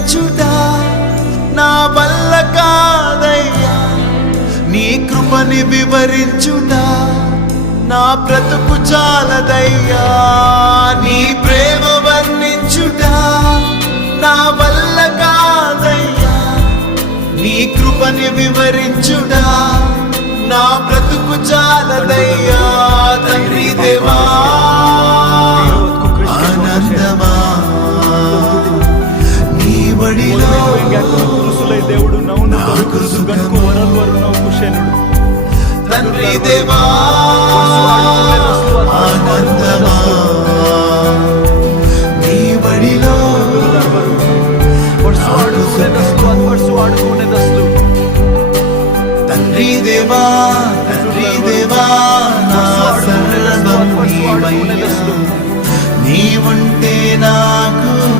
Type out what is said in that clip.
వివరించుట నా వల్ల కాదయ్యా, నీ కృపని వివరించుట నా బ్రతుకు చాలదయ్యా, నీ ప్రేమ వర్ణించుట నా వల్ల కాదయ్యా, నీ కృపని వివరించుట నా బ్రతుకు చాలదయ్యా. తండ్రి దేవా ఆనందమా నీ బడిలో దేవుడు నాకు సుఖము. తండ్రి దేవా ఆనందమా నీ బడిలో తండ్రి దేవా